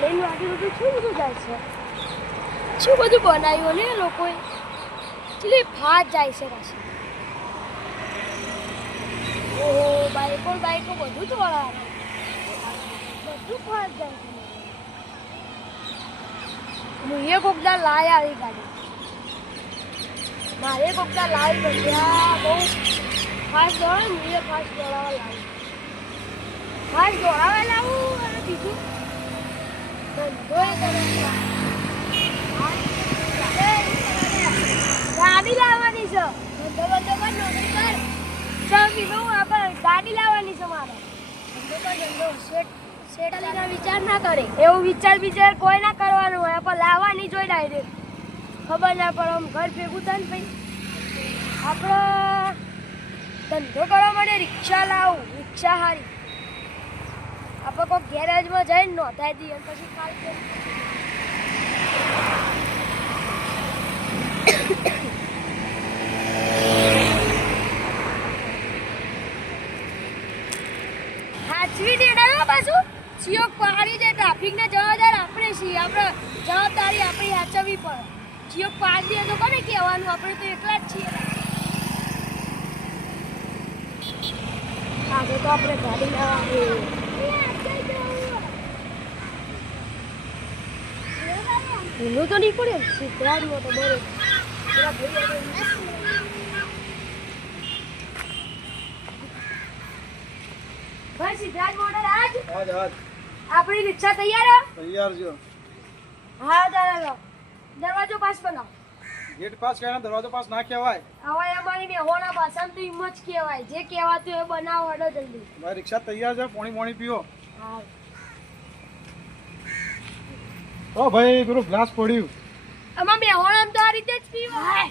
જાય છે? શું બધું બનાવ્યું ને લોકોએ? એટલે ફાટ જાય છે રાશી ઓહો બાઈકો બાઈકો બધું જ વળાવે બધું ફાટ જાય છે. હું એ કોકદા લાય આવી ગાડી. મારે કોકદા લાવી બન્યા બહુ ફાસ્ટ દોડે હું એ ફાસ્ટ દોડાવા લાવું. ફાસ્ટ દોડાવા લાવું અને બીજું? ગાડી લાવવાની છે. ગાડી લાવવાની છે મારે. વિચાર ના કરે. એવું વિચાર વિચાર કોઈ ના કરવાનું હોય. આપણે લાવવાની જોઈ ડાયરેક્ટ ખબર ના પડે આમ ઘર ભેગું થાય ને ભાઈ. આપણો ધંધો કરવા માટે રિક્ષા લાવું. રિક્ષા હારી. આપણે કોઈ ગેરેજમાં જઈને નોંધાઈ દઈએ પછી કાલ હાચવી દેડાયો પાછું સિયોક પાડી જવાબદાર આપણે છીએ. આપણે જવાબદારી આપણી હાચવવી પડે. સિયોક પાડી તો કોને કહેવાનું? આપણે તો એકલા જ છીએ. આજે તો આપણે ગાડી લાવવાની તો નહીં પડે? સિદ્ધરાજમાં તો બરો. ભાઈ ભાઈ મોટર આજ? આજ આજ. આપણી રિક્ષા તૈયાર? તૈયાર છો. હા દાદા દરવાજો પાસ બનાવો. ગેટ પાસ કર્યા દરવાજો પાસ ના કહેવાય. હવે અમારી મેહોના ભાષામાં તો એમ જ કહેવાય. જે કહેવાતું એ બનાવો હડો જલ્દી. મારી રિક્ષા તૈયાર છે પોણી પોણી પીઓ. ઓ ભાઈ પેલું ગ્લાસ પડ્યું. આમાં મેહોણામ તો આ રીતે જ પીવાય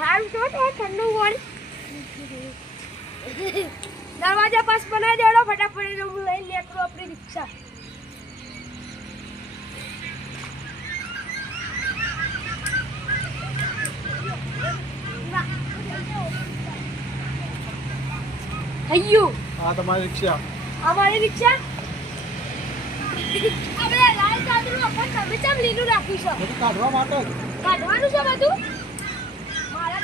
હાલ તો તો ઠંડુ પાણી દરવાજા પાસ બનાવી દેડો ફટાફટ હું લઈ લેતો આપણી રિક્ષા. થઈ ગયું હા તમારી રિક્ષા. અમારી રિક્ષા? આપણે લાલ કાઢવા માટે કાઢવાનું છે બધું? મારા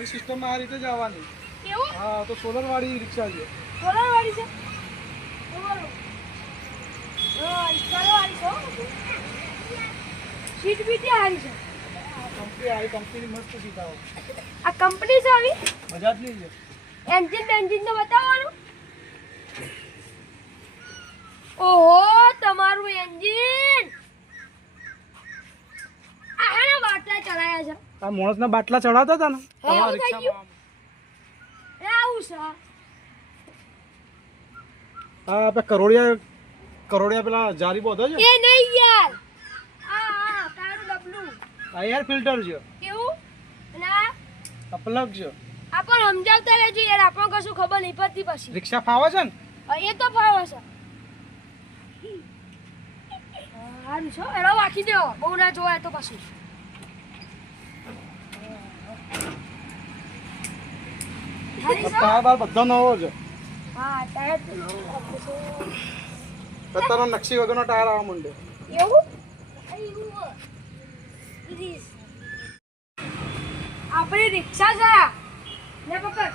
આ નવી સિસ્ટમમાં આ રીતે જ આવવાની કેવું હા તો સોલર વાળી રિક્ષા છે? સોલર વાળી છે. સીટ બીટી હારી કંપની આવી મસ્ત આ કંપની છે આવી? બજાજની છે. એન્જિન એન્જિન તો બતાવવાનું. ઓહો તમારું એન્જિન આના બાટલા ચલાયા છે આ માણસના બાટલા ચડાવતા હતા ને? હે, તમારા રિક્ષામાં એ આવું છે. આ આપણે કરોડિયા કરોડિયા પેલા જારી બોધો છે? એ નહીં યાર. આ આ તારું ડબલું. આ એર ફિલ્ટર છે. કેવું? અને આ? આ છે. આપણ સમજાવતા રહેજો યાર આપણને કશું ખબર નહીં પડતી પછી. રિક્ષા ફાવે છે ને? હા, એ તો ફાવે છે. હારું છો એરો વાંચી દેવો બહુ ના જોવાય તો પછી. છો? બાર બધા નવો છે હા ટાયર તો નવું આપે છે. અત્યારે નકશી વગરનો ટાયર આવવા માંડે એવું એવું હોય. રિક્ષા જયા પકડ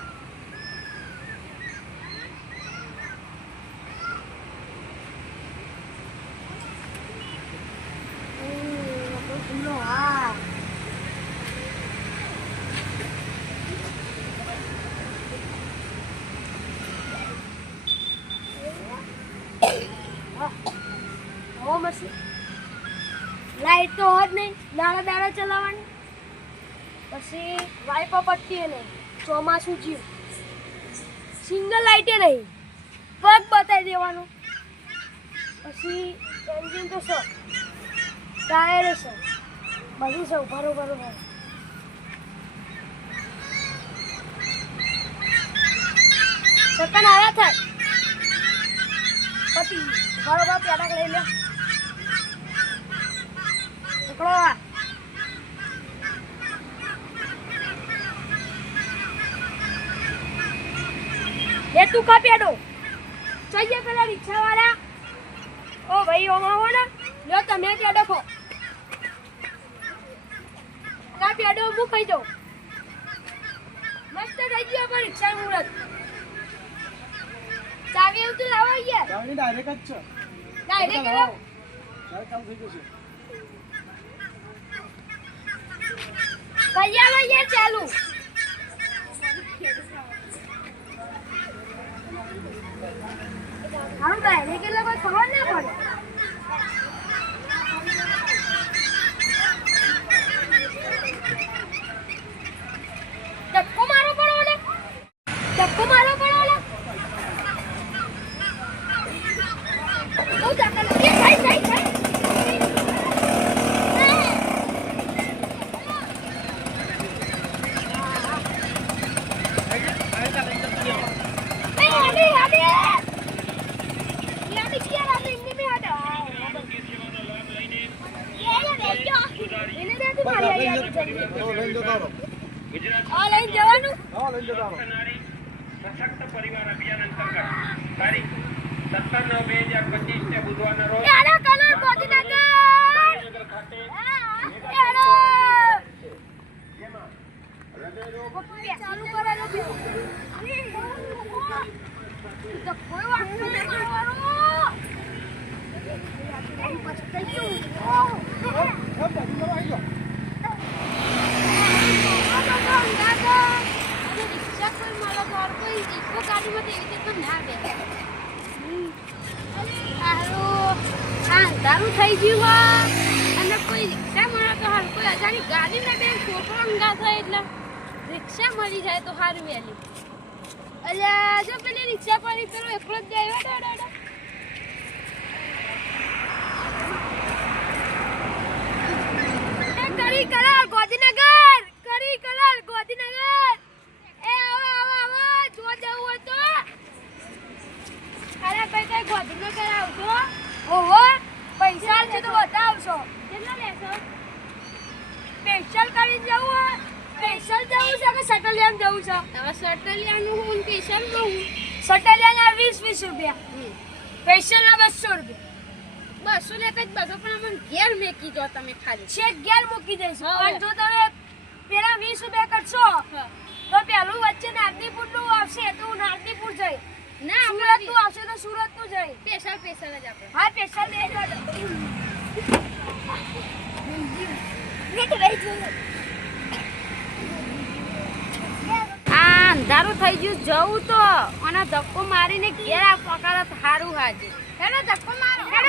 હો લાઈટ તો હોત નહીં. દાડા દાડા ચલાવવાની. પછી વાઇપર પટ્ટી નહીં. ચોમાસું જીવ. સિંગલ લાઇટે નહીં. પગ બતાવી દેવાનું. પછી એન્જિન તો સર. Tyre sir. બધું છે બરોબર સેકન્ડ આવ્યા થાય. પછી બરોબર પેડા લઈ લે પકડો એ તું કા દો જોઈએ પેલા રિક્ષા વાળા ઓ ભાઈ ઓમ આવો ને. લ્યો તમે ત્યાં ખો કા દો હું ખાઈ જાઉં. મસ્ત થઈ ગયો પણ રિક્ષા મુહૂર્ત ચાવી એવું તું લાવો અહીંયા. ચાવી ડાયરેક્ટ જ છે. ડાયરેક્ટ લાવો. કામ થઈ ગયું કઈ આવે યાર ચાલુ? હા ભાઈ કેટલા કોઈ ખબર ના પડે ધક્કો મારો પડો ને ધક્કો મારો પડો ને બહુ ધક્કા લાગે. એ થઈ, થઈ, થઈ. એ, આડી, આડી. એ આડી ક્યાં આડી? એમની બી આડો. એ, એ, બેસજો. એને જલ્દી. જતો- રહો. આ લઈને જવાનું હા, સત્તર નવ બે હજાર પચીસ ને બુધવારના રોજ કરવાનો. પછી થઈ ગયું. એમ બાજુમાં આવી જાઓ. અંધારું થઈ ગયું હોય અને કોઈ રિક્ષા મળે તો હાલ કોઈ અજાણી ગાડી ને બે છોકરો અંગા થાય એટલે રિક્ષા મળી જાય તો સારું વહેલી. અલ્યા, જો પેલી રિક્ષા પડી પેલો એકલો જ જાય ડો ડો ડો. એ કરી કલર ગોધીનગર! કરી કલર ગોધીનગર! એ આવો આવો આવો જો જવું કઈ ગોધીનગર આવજો ઓહો પૈસા છે તો બતાવશો કેટલા લેશો? સ્પેશિયલ કરી જવું સ્પેશિયલ જવું છે કે સટલિયાન જવું છે? હવે સટલિયાનું હું સ્પેશિયલ કહું સટલિયાના વીસ વીસ રૂપિયા. સ્પેશિયલના બસો રૂપિયા. બસો લેતા જ બધો પણ અમને ઘેર મેકી દો તમે ખાલી. છે ઘેર મૂકી દઈશું. હા. અને જો તમે પેલા વીસ રૂપિયા કરશો તો પેલું વચ્ચે નાગનીપુરનું આવશે તો હું નાગનીપુર જઈ ના સુરતનું આવશે તો સુરતનું જઈ. સ્પેશિયલ સ્પેશિયલ જ આપણે. હા સ્પેશિયલ અંધારું થઈ ગયું જવું તો. અને ધક્કો મારીને ઘેર આ પકડત સારું હાજે. હેલો ધક્કો મારો.